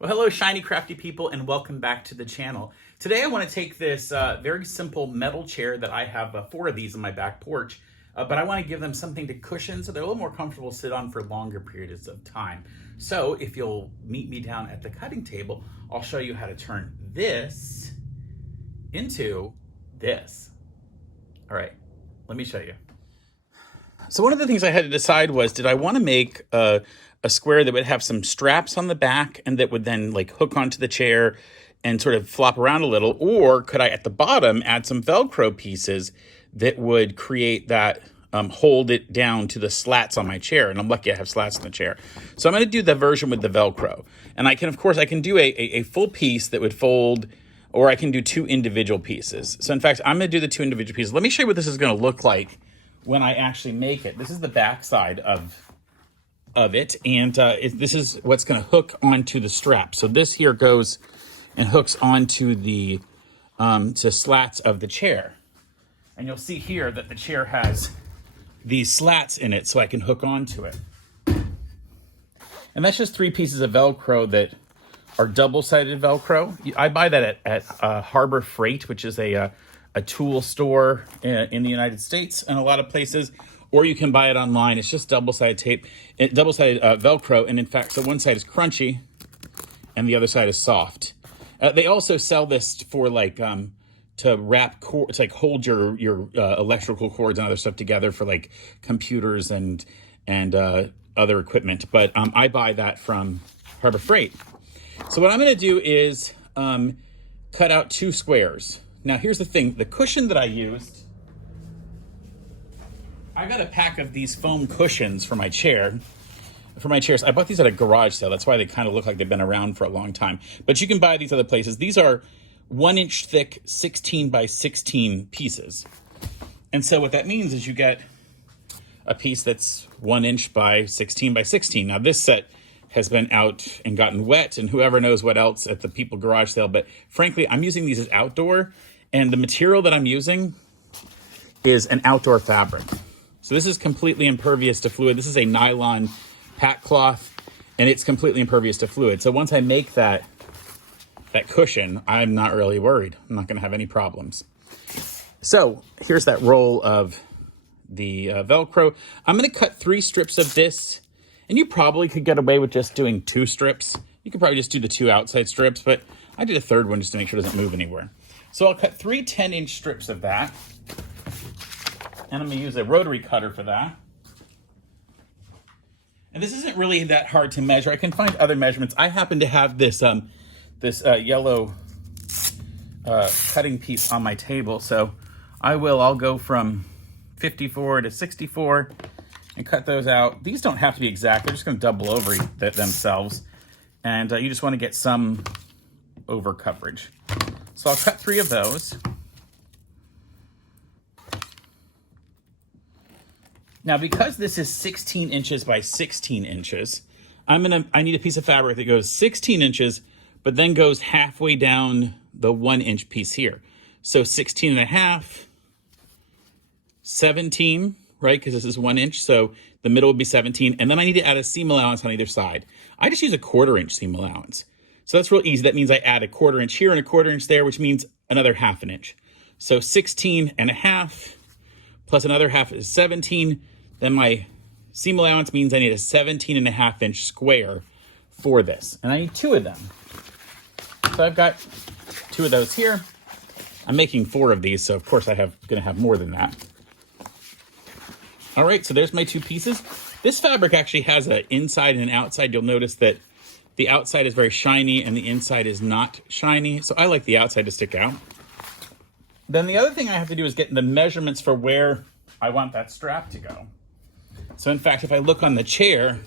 Well, hello, shiny crafty people, and welcome back to the channel. Today I want to take this very simple metal chair that I have 4 of these on my back porch, but I want to give them something to cushion so they're a little more comfortable to sit on for longer periods of time. So if you'll meet me down at the cutting table, I'll show you how to turn this into this. All right, let me show you. So one of the things I had to decide was, did I want to make a square that would have some straps on the back and that would then like hook onto the chair and sort of flop around a little, or could I at the bottom add some velcro pieces that would create that hold it down to the slats on my chair? And I'm lucky I have slats on the chair. So I'm going to do the version with the velcro, and I can, of course, I can do a full piece that would fold, or I can do 2 individual pieces. So in fact, I'm going to do the 2 individual pieces. Let me show you what this is going to look like when I actually make it. This is the back side of it, and this is what's going to hook onto the strap. So this here goes and hooks onto the slats of the chair, and you'll see here that the chair has these slats in it so I can hook onto it. And that's just 3 pieces of velcro that are double-sided velcro. I buy that at Harbor Freight, which is a tool store in the United States and a lot of places, or you can buy it online. It's just double-sided tape, double-sided velcro, and in fact, so one side is crunchy and the other side is soft. They also sell this for like to wrap cord, to like hold your electrical cords and other stuff together for like computers and other equipment. But I buy that from Harbor Freight. So what I'm going to do is cut out 2 squares. Now here's the thing: the cushion that I used, I got a pack of these foam cushions for my chair. For my chairs, I bought these at a garage sale. That's why they kind of look like they've been around for a long time. But you can buy these other places. These are 1-inch thick, 16 by 16 pieces. And so what that means is you get a piece that's 1 inch by 16 by 16. Now this set has been out and gotten wet, and whoever knows what else at the People garage sale. But frankly, I'm using these as outdoor, and the material that I'm using is an outdoor fabric. So this is completely impervious to fluid. This is a nylon pack cloth, and it's completely impervious to fluid. So once I make that cushion, I'm not really worried. I'm not going to have any problems. So here's that roll of the Velcro. I'm going to cut 3 strips of this, and you probably could get away with just doing 2 strips. You could probably just do the 2 outside strips, but I did a 3rd one just to make sure it doesn't move anywhere. So I'll cut 3 10-inch strips of that. And I'm going to use a rotary cutter for that. And this isn't really that hard to measure. I can find other measurements. I happen to have this yellow cutting piece on my table. So I'll go from 54 to 64 and cut those out. These don't have to be exact. They're just going to double over themselves. And you just want to get some over coverage. So I'll cut 3 of those. Now, because this is 16 inches by 16 inches, I need a piece of fabric that goes 16 inches, but then goes halfway down the 1-inch piece here. So 16 and a half, 17, right? Because this is 1 inch. So the middle would be 17. And then I need to add a seam allowance on either side. I just use a 1/4 inch seam allowance. So that's real easy. That means I add a 1/4 inch here and a 1/4 inch there, which means another 1/2 inch. So 16 and a half plus another half is 17. Then my seam allowance means I need a 17 and a half inch square for this. And I need 2 of them. So I've got 2 of those here. I'm making 4 of these, so of course I'm gonna have more than that. All right, so there's my 2 pieces. This fabric actually has an inside and an outside. You'll notice that the outside is very shiny and the inside is not shiny. So I like the outside to stick out. Then the other thing I have to do is get the measurements for where I want that strap to go. So in fact, if I look on the chair,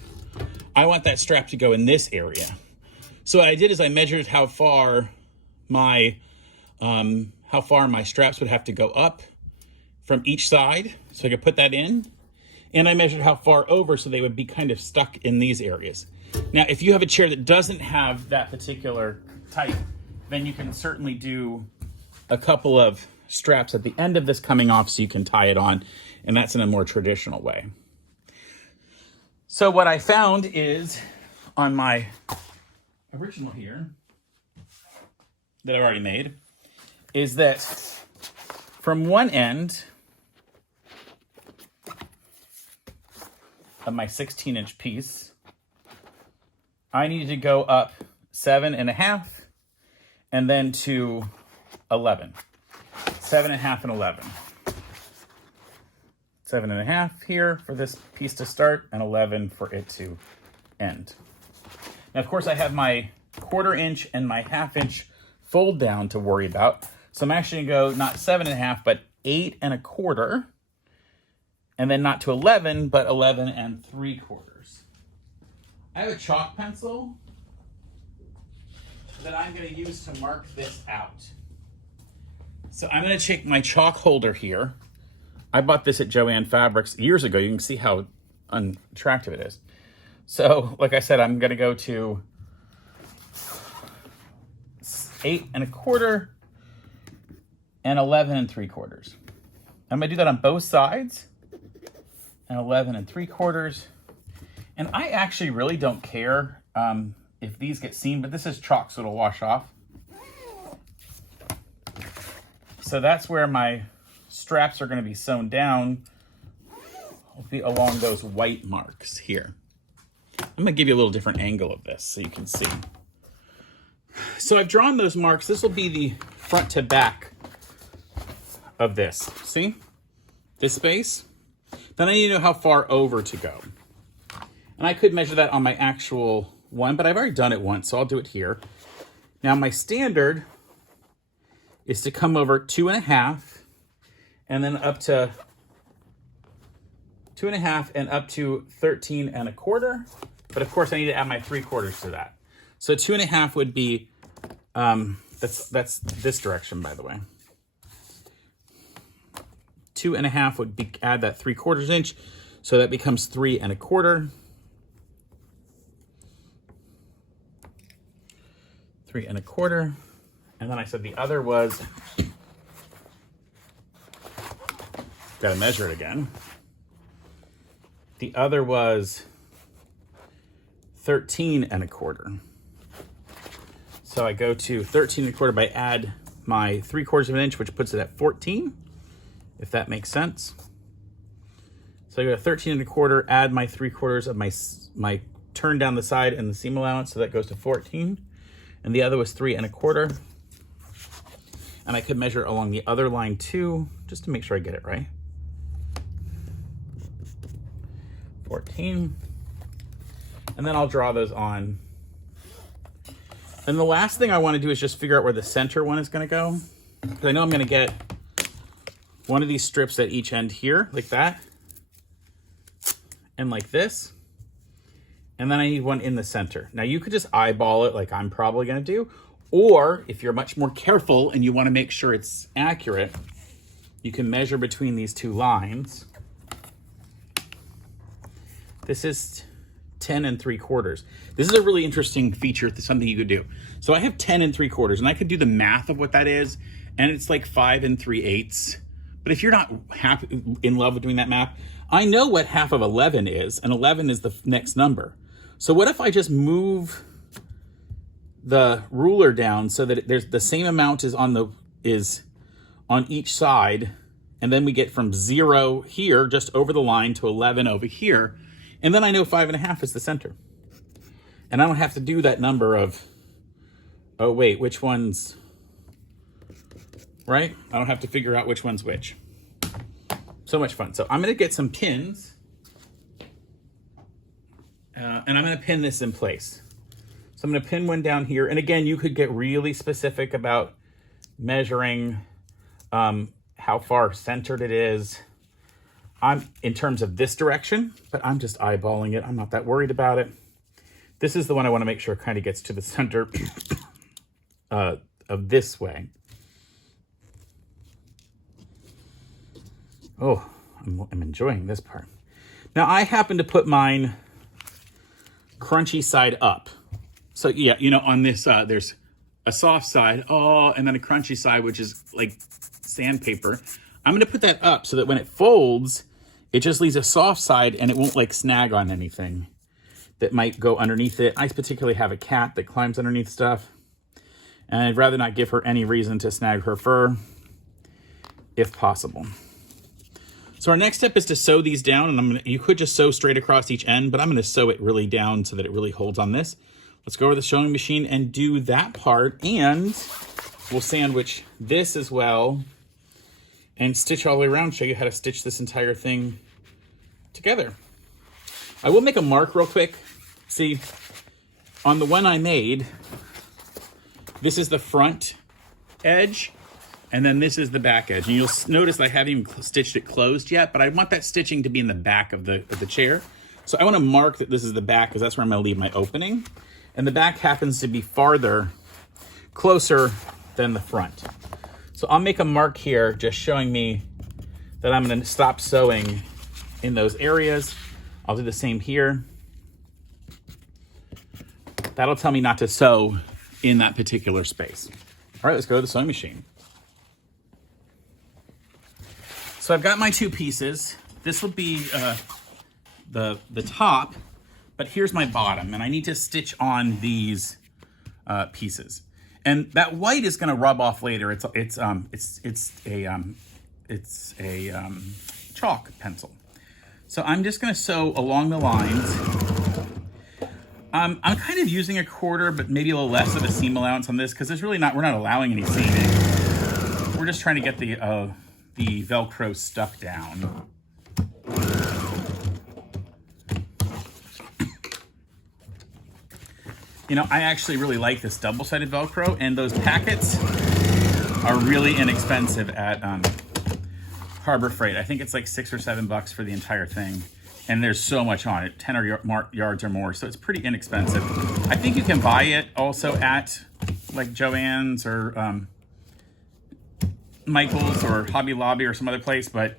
I want that strap to go in this area. So what I did is I measured how far my straps would have to go up from each side, so I could put that in. And I measured how far over so they would be kind of stuck in these areas. Now, if you have a chair that doesn't have that particular type, then you can certainly do a couple of straps at the end of this coming off so you can tie it on, and that's in a more traditional way. So what I found is on my original here that I've already made is that from one end of my 16-inch piece, I need to go up 7.5 and then to 11. 7.5 and 11. 7.5 here for this piece to start and 11 for it to end. Now, of course, I have my 1/4 inch and my 1/2 inch fold down to worry about. So I'm actually going to go not 7.5, but 8 1/4. And then not to 11, but 11 3/4. I have a chalk pencil that I'm going to use to mark this out. So I'm going to take my chalk holder here. I bought this at Joann Fabrics years ago. You can see how unattractive it is. So, like I said, I'm going to go to 8 1/4 and 11 3/4. I'm going to do that on both sides. And 11 3/4. And I actually really don't care if these get seen, but this is chalk, so it'll wash off. So that's where my straps are going to be sewn down. Will be along those white marks here. I'm going to give you a little different angle of this so you can see. So I've drawn those marks. This will be the front to back of this. See? This space. Then I need to know how far over to go. And I could measure that on my actual one, but I've already done it once, so I'll do it here. Now my standard is to come over 2.5 and then up to 2.5 and up to 13 1/4. But of course I need to add my 3/4 to that. So 2.5 would be, that's this direction, by the way. 2.5 would be, add that 3/4 inch. So that becomes 3 1/4. 3 1/4. And then I said the other was, gotta measure it again. The other was 13 1/4. So I go to 13 1/4 by add my 3/4 of an inch, which puts it at 14, if that makes sense. So I go to 13 1/4, add my 3/4 of my turn down the side and the seam allowance, so that goes to 14. And the other was 3 1/4. And I could measure along the other line too, just to make sure I get it right. 14. And then I'll draw those on. And the last thing I want to do is just figure out where the center one is going to go. Because I know I'm going to get one of these strips at each end here, like that. And like this. And then I need one in the center. Now you could just eyeball it like I'm probably going to do. Or if you're much more careful and you want to make sure it's accurate, you can measure between these two lines. This is 10 3/4. This is a really interesting feature, something you could do. So I have 10 3/4, and I could do the math of what that is, and it's like 5 3/8. But if you're not in love with doing that math, I know what half of 11 is, and 11 is the next number. So what if I just move the ruler down so that there's the same amount is on each side, and then we get from 0 here, just over the line, to 11 over here. And then I know 5 1/2 is the center. And I don't have to do that number of, oh wait, which one's, right? I don't have to figure out which one's which. So much fun. So I'm gonna get some pins, and I'm gonna pin this in place. So I'm gonna pin one down here. And again, you could get really specific about measuring how far centered it is. I'm in terms of this direction, but I'm just eyeballing it. I'm not that worried about it. This is the one I want to make sure kind of gets to the center of this way. Oh, I'm enjoying this part. Now I happen to put mine crunchy side up. So yeah, you know, on this, there's a soft side, and then a crunchy side, which is like sandpaper. I'm gonna put that up so that when it folds, it just leaves a soft side and it won't like snag on anything. that might go underneath it. I particularly have a cat that climbs underneath stuff, and I'd rather not give her any reason to snag her fur if possible. So our next step is to sew these down, and you could just sew straight across each end, but I'm gonna sew it really down so that it really holds on this. Let's go over the sewing machine and do that part, and we'll sandwich this as well and stitch all the way around, show you how to stitch this entire thing together. I will make a mark real quick. See, on the one I made, this is the front edge, and then this is the back edge. And you'll notice I haven't even stitched it closed yet, but I want that stitching to be in the back of the chair. So I want to mark that this is the back because that's where I'm going to leave my opening. And the back happens to be farther, closer than the front. So I'll make a mark here just showing me that I'm going to stop sewing in those areas. I'll do the same here. That'll tell me not to sew in that particular space. All right, let's go to the sewing machine. So I've got my two pieces. This will be the top, but here's my bottom, and I need to stitch on these pieces. And that white is going to rub off later. It's a chalk pencil. So I'm just going to sew along the lines. I'm kind of using a quarter, but maybe a little less of a seam allowance on this because we're not allowing any seaming. We're just trying to get the Velcro stuck down. You know, I actually really like this double-sided Velcro, and those packets are really inexpensive at Harbor Freight. I think it's like $6 or $7 for the entire thing, and there's so much on it, 10 yards or more, so it's pretty inexpensive. I think you can buy it also at like Joann's or Michael's or Hobby Lobby or some other place, but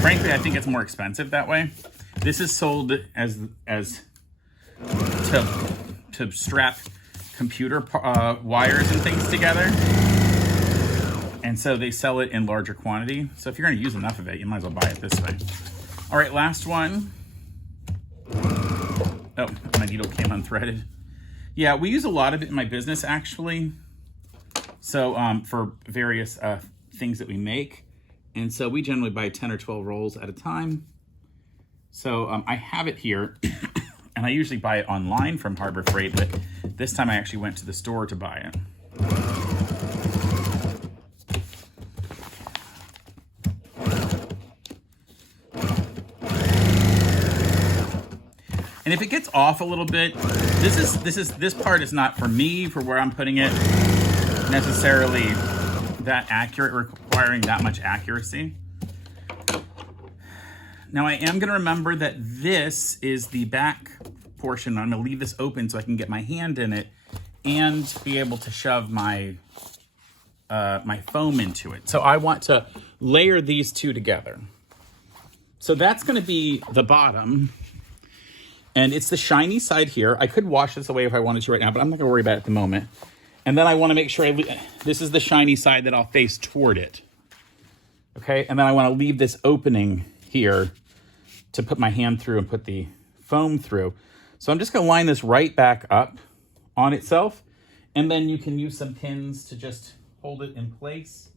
frankly, I think it's more expensive that way. This is sold as to strap computer wires and things together. And so they sell it in larger quantity. So if you're gonna use enough of it, you might as well buy it this way. All right, last one. Oh, my needle came unthreaded. Yeah, we use a lot of it in my business actually. So for various things that we make. And so we generally buy 10 or 12 rolls at a time. So I have it here. And I usually buy it online from Harbor Freight, but this time I actually went to the store to buy it. And if it gets off a little bit, this part is not for me, for where I'm putting it, necessarily that accurate, requiring that much accuracy. Now I am going to remember that this is the back portion. I'm going to leave this open so I can get my hand in it and be able to shove my my foam into it. So I want to layer these two together. So that's going to be the bottom, and it's the shiny side here. I could wash this away if I wanted to right now, but I'm not going to worry about it at the moment. And then I want to make sure this is the shiny side that I'll face toward it. Okay, and then I want to leave this opening here to put my hand through and put the foam through. So I'm just going to line this right back up on itself, and then you can use some pins to just hold it in place.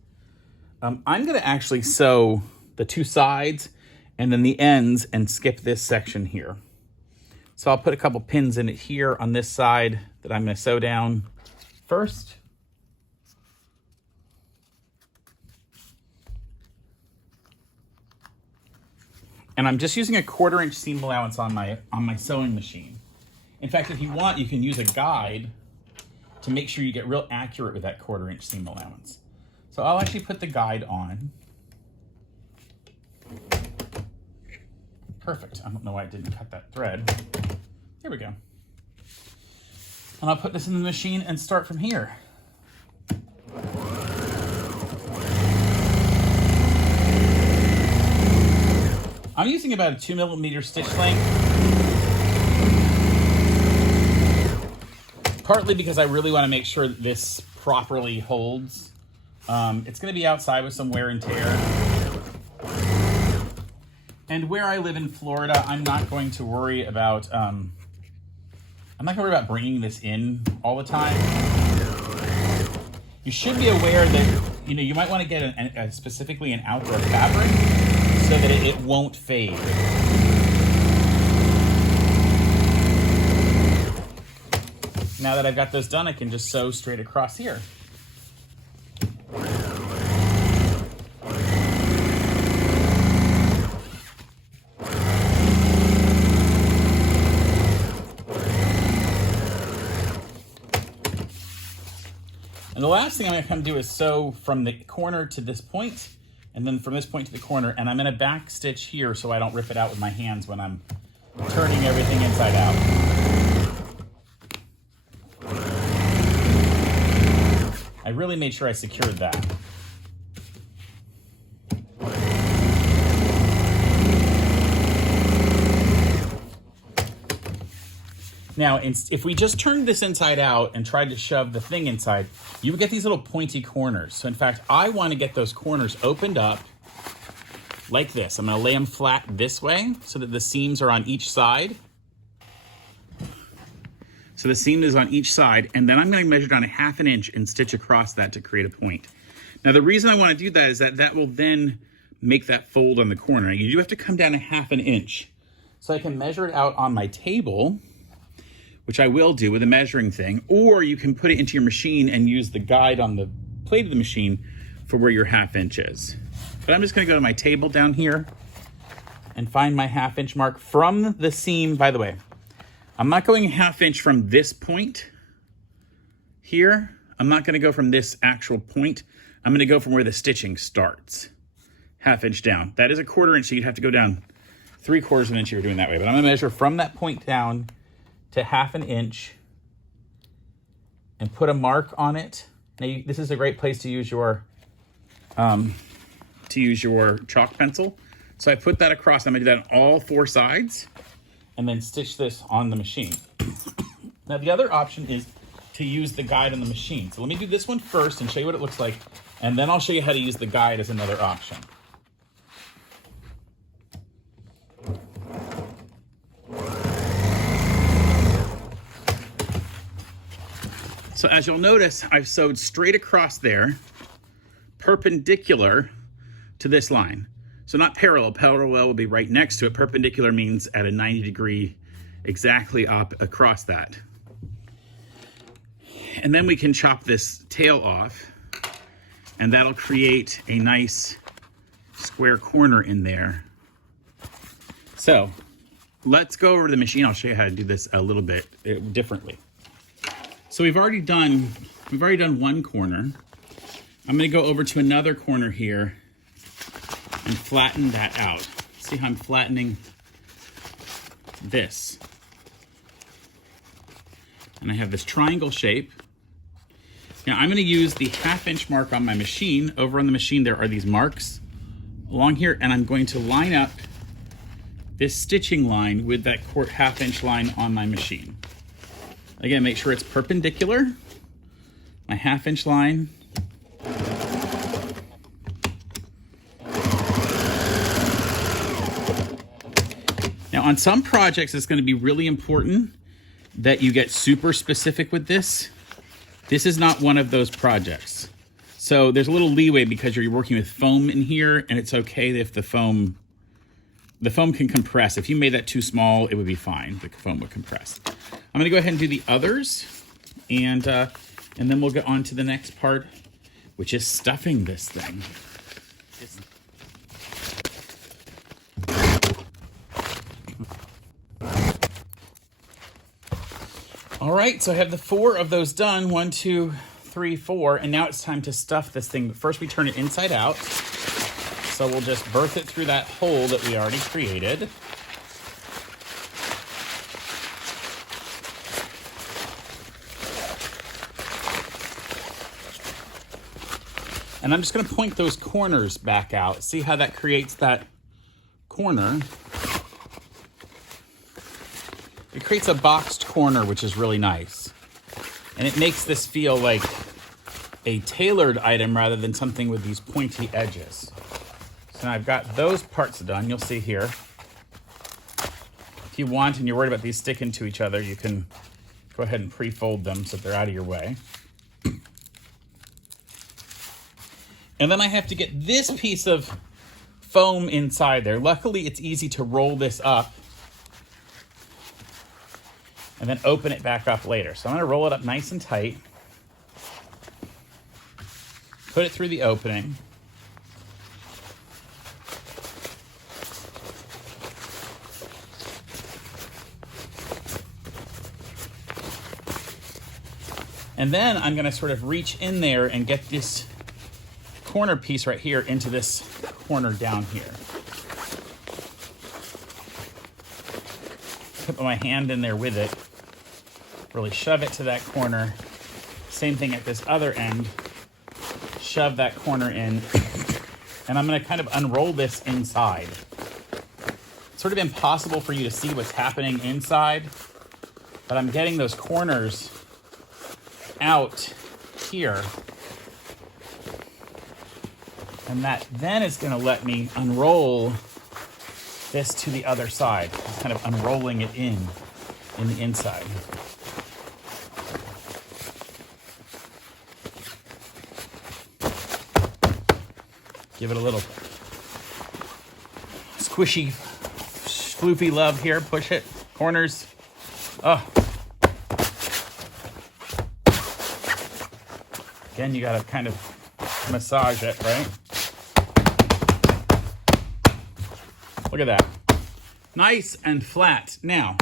I'm going to actually sew the two sides and then the ends and skip this section here. So I'll put a couple pins in it here on this side that I'm going to sew down first. And I'm just using a 1/4 inch seam allowance on my sewing machine. In fact, if you want, you can use a guide to make sure you get real accurate with that 1/4 inch seam allowance. So I'll actually put the guide on. Perfect. I don't know why I didn't cut that thread. Here we go. And I'll put this in the machine and start from here. I'm using about a 2mm stitch length, partly because I really want to make sure that this properly holds. It's going to be outside with some wear and tear. And where I live in Florida, I'm not going to worry about I'm not gonna worry about bringing this in all the time. You should be aware that, you know, you might want to get specifically an outdoor fabric so that it won't fade. Now that I've got those done, I can just sew straight across here. And the last thing I'm going to come do is sew from the corner to this point, and then from this point to the corner, and I'm going to back stitch here so I don't rip it out with my hands when I'm turning everything inside out. I really made sure I secured that. Now, if we just turned this inside out and tried to shove the thing inside, you would get these little pointy corners. So in fact, I want to get those corners opened up like this. I'm going to lay them flat this way so that the seams are on each side. So the seam is on each side, and then I'm going to measure down 1/2 inch and stitch across that to create a point. Now, the reason I want to do that is that that will then make that fold on the corner. You do have to come down 1/2 inch. So I can measure it out on my table, which I will do with a measuring thing, or you can put it into your machine and use the guide on the plate of the machine for where your 1/2 inch is. But I'm just gonna go to my table down here and find my 1/2 inch mark from the seam. By the way, I'm not going 1/2 inch from this point here. I'm not gonna go from this actual point. I'm gonna go from where the stitching starts, 1/2 inch down. That is 1/4 inch, so you'd have to go down 3/4 inch if you're doing that way. But I'm gonna measure from that point down to 1/2 inch and put a mark on it. Now, this is a great place to use your chalk pencil. So I put that across. I'm gonna do that on all 4 sides and then stitch this on the machine. Now, the other option is to use the guide on the machine. So let me do this one first and show you what it looks like, and then I'll show you how to use the guide as another option. So as you'll notice, I've sewed straight across there, perpendicular to this line. So not parallel, parallel will be right next to it. Perpendicular means at a 90-degree exactly up across that. And then we can chop this tail off, and that'll create a nice square corner in there. So let's go over to the machine. I'll show you how to do this a little bit differently. So we've already done one corner. I'm gonna go over to another corner here and flatten that out. See how I'm flattening this. And I have this triangle shape. Now I'm gonna use the 1/2 inch mark on my machine. Over on the machine there are these marks along here, and I'm going to line up this stitching line with that 1/2 inch line on my machine. Again, make sure it's perpendicular. My 1/2 inch line. Now on some projects, it's gonna be really important that you get super specific with this. This is not one of those projects. So there's a little leeway because you're working with foam in here, and it's okay if the foam can compress. If you made that too small, it would be fine. The foam would compress. I'm gonna go ahead and do the others, and then we'll get on to the next part, which is stuffing this thing. All right, so I have the 4 of those done, 1, 2, 3, 4, and now it's time to stuff this thing. But first we turn it inside out. So we'll just berth it through that hole that we already created. And I'm just gonna point those corners back out. See how that creates that corner? It creates a boxed corner, which is really nice. And it makes this feel like a tailored item rather than something with these pointy edges. So now I've got those parts done. You'll see here. If you want and you're worried about these sticking to each other, you can go ahead and pre-fold them so they're out of your way. And then I have to get this piece of foam inside there. Luckily, it's easy to roll this up and then open it back up later. So I'm gonna roll it up nice and tight, put it through the opening. And then I'm gonna sort of reach in there and get this corner piece right here into this corner down here. Put my hand in there with it, really shove it to that corner. Same thing at this other end, shove that corner in, and I'm gonna kind of unroll this inside. It's sort of impossible for you to see what's happening inside, but I'm getting those corners out here. And that then is going to let me unroll this to the other side. It's kind of unrolling it in the inside. Give it a little squishy, floofy love here. Push it. Corners. Oh. Again, you got to kind of massage it, right? Look at that. Nice and flat. Now,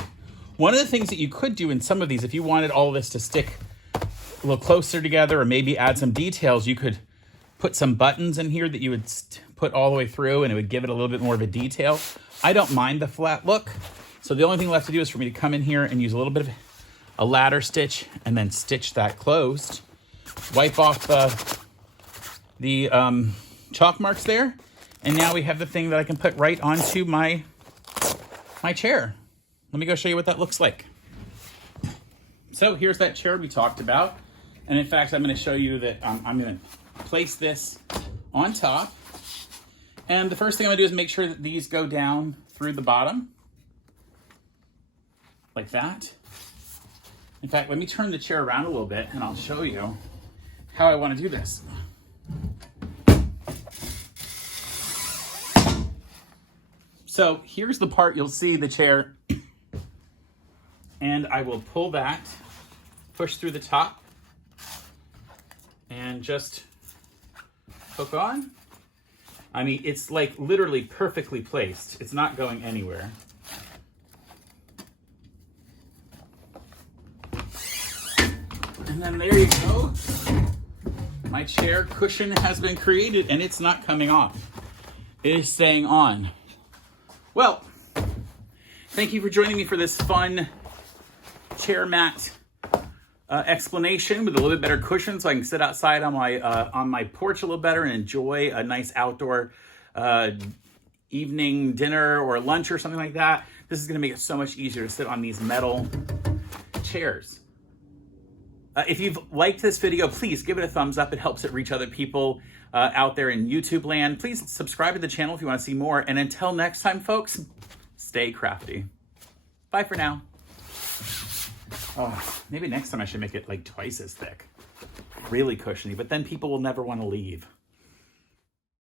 one of the things that you could do in some of these, if you wanted all of this to stick a little closer together or maybe add some details, you could put some buttons in here that you would put all the way through and it would give it a little bit more of a detail. I don't mind the flat look. So the only thing left to do is for me to come in here and use a little bit of a ladder stitch and then stitch that closed. Wipe off the chalk marks there. And now we have the thing that I can put right onto my chair. Let me go show you what that looks like. So here's that chair we talked about. And in fact, I'm going to show you that I'm going to place this on top. And the first thing I'm going to do is make sure that these go down through the bottom. Like that. In fact, let me turn the chair around a little bit and I'll show you how I want to do this. So here's the part you'll see the chair, and I will pull that, push through the top, and just hook on. I mean, it's like literally perfectly placed. It's not going anywhere. And then there you go. My chair cushion has been created and it's not coming off. It is staying on. Well, thank you for joining me for this fun chair mat explanation with a little bit better cushion so I can sit outside on my porch a little better and enjoy a nice outdoor evening dinner or lunch or something like that. This is going to make it so much easier to sit on these metal chairs. If you've liked this video, please give it a thumbs up. It helps it reach other people out there in YouTube land. Please subscribe to the channel if you want to see more. And until next time, folks, stay crafty. Bye for now. Oh, maybe next time I should make it like twice as thick. Really cushiony, but then people will never want to leave.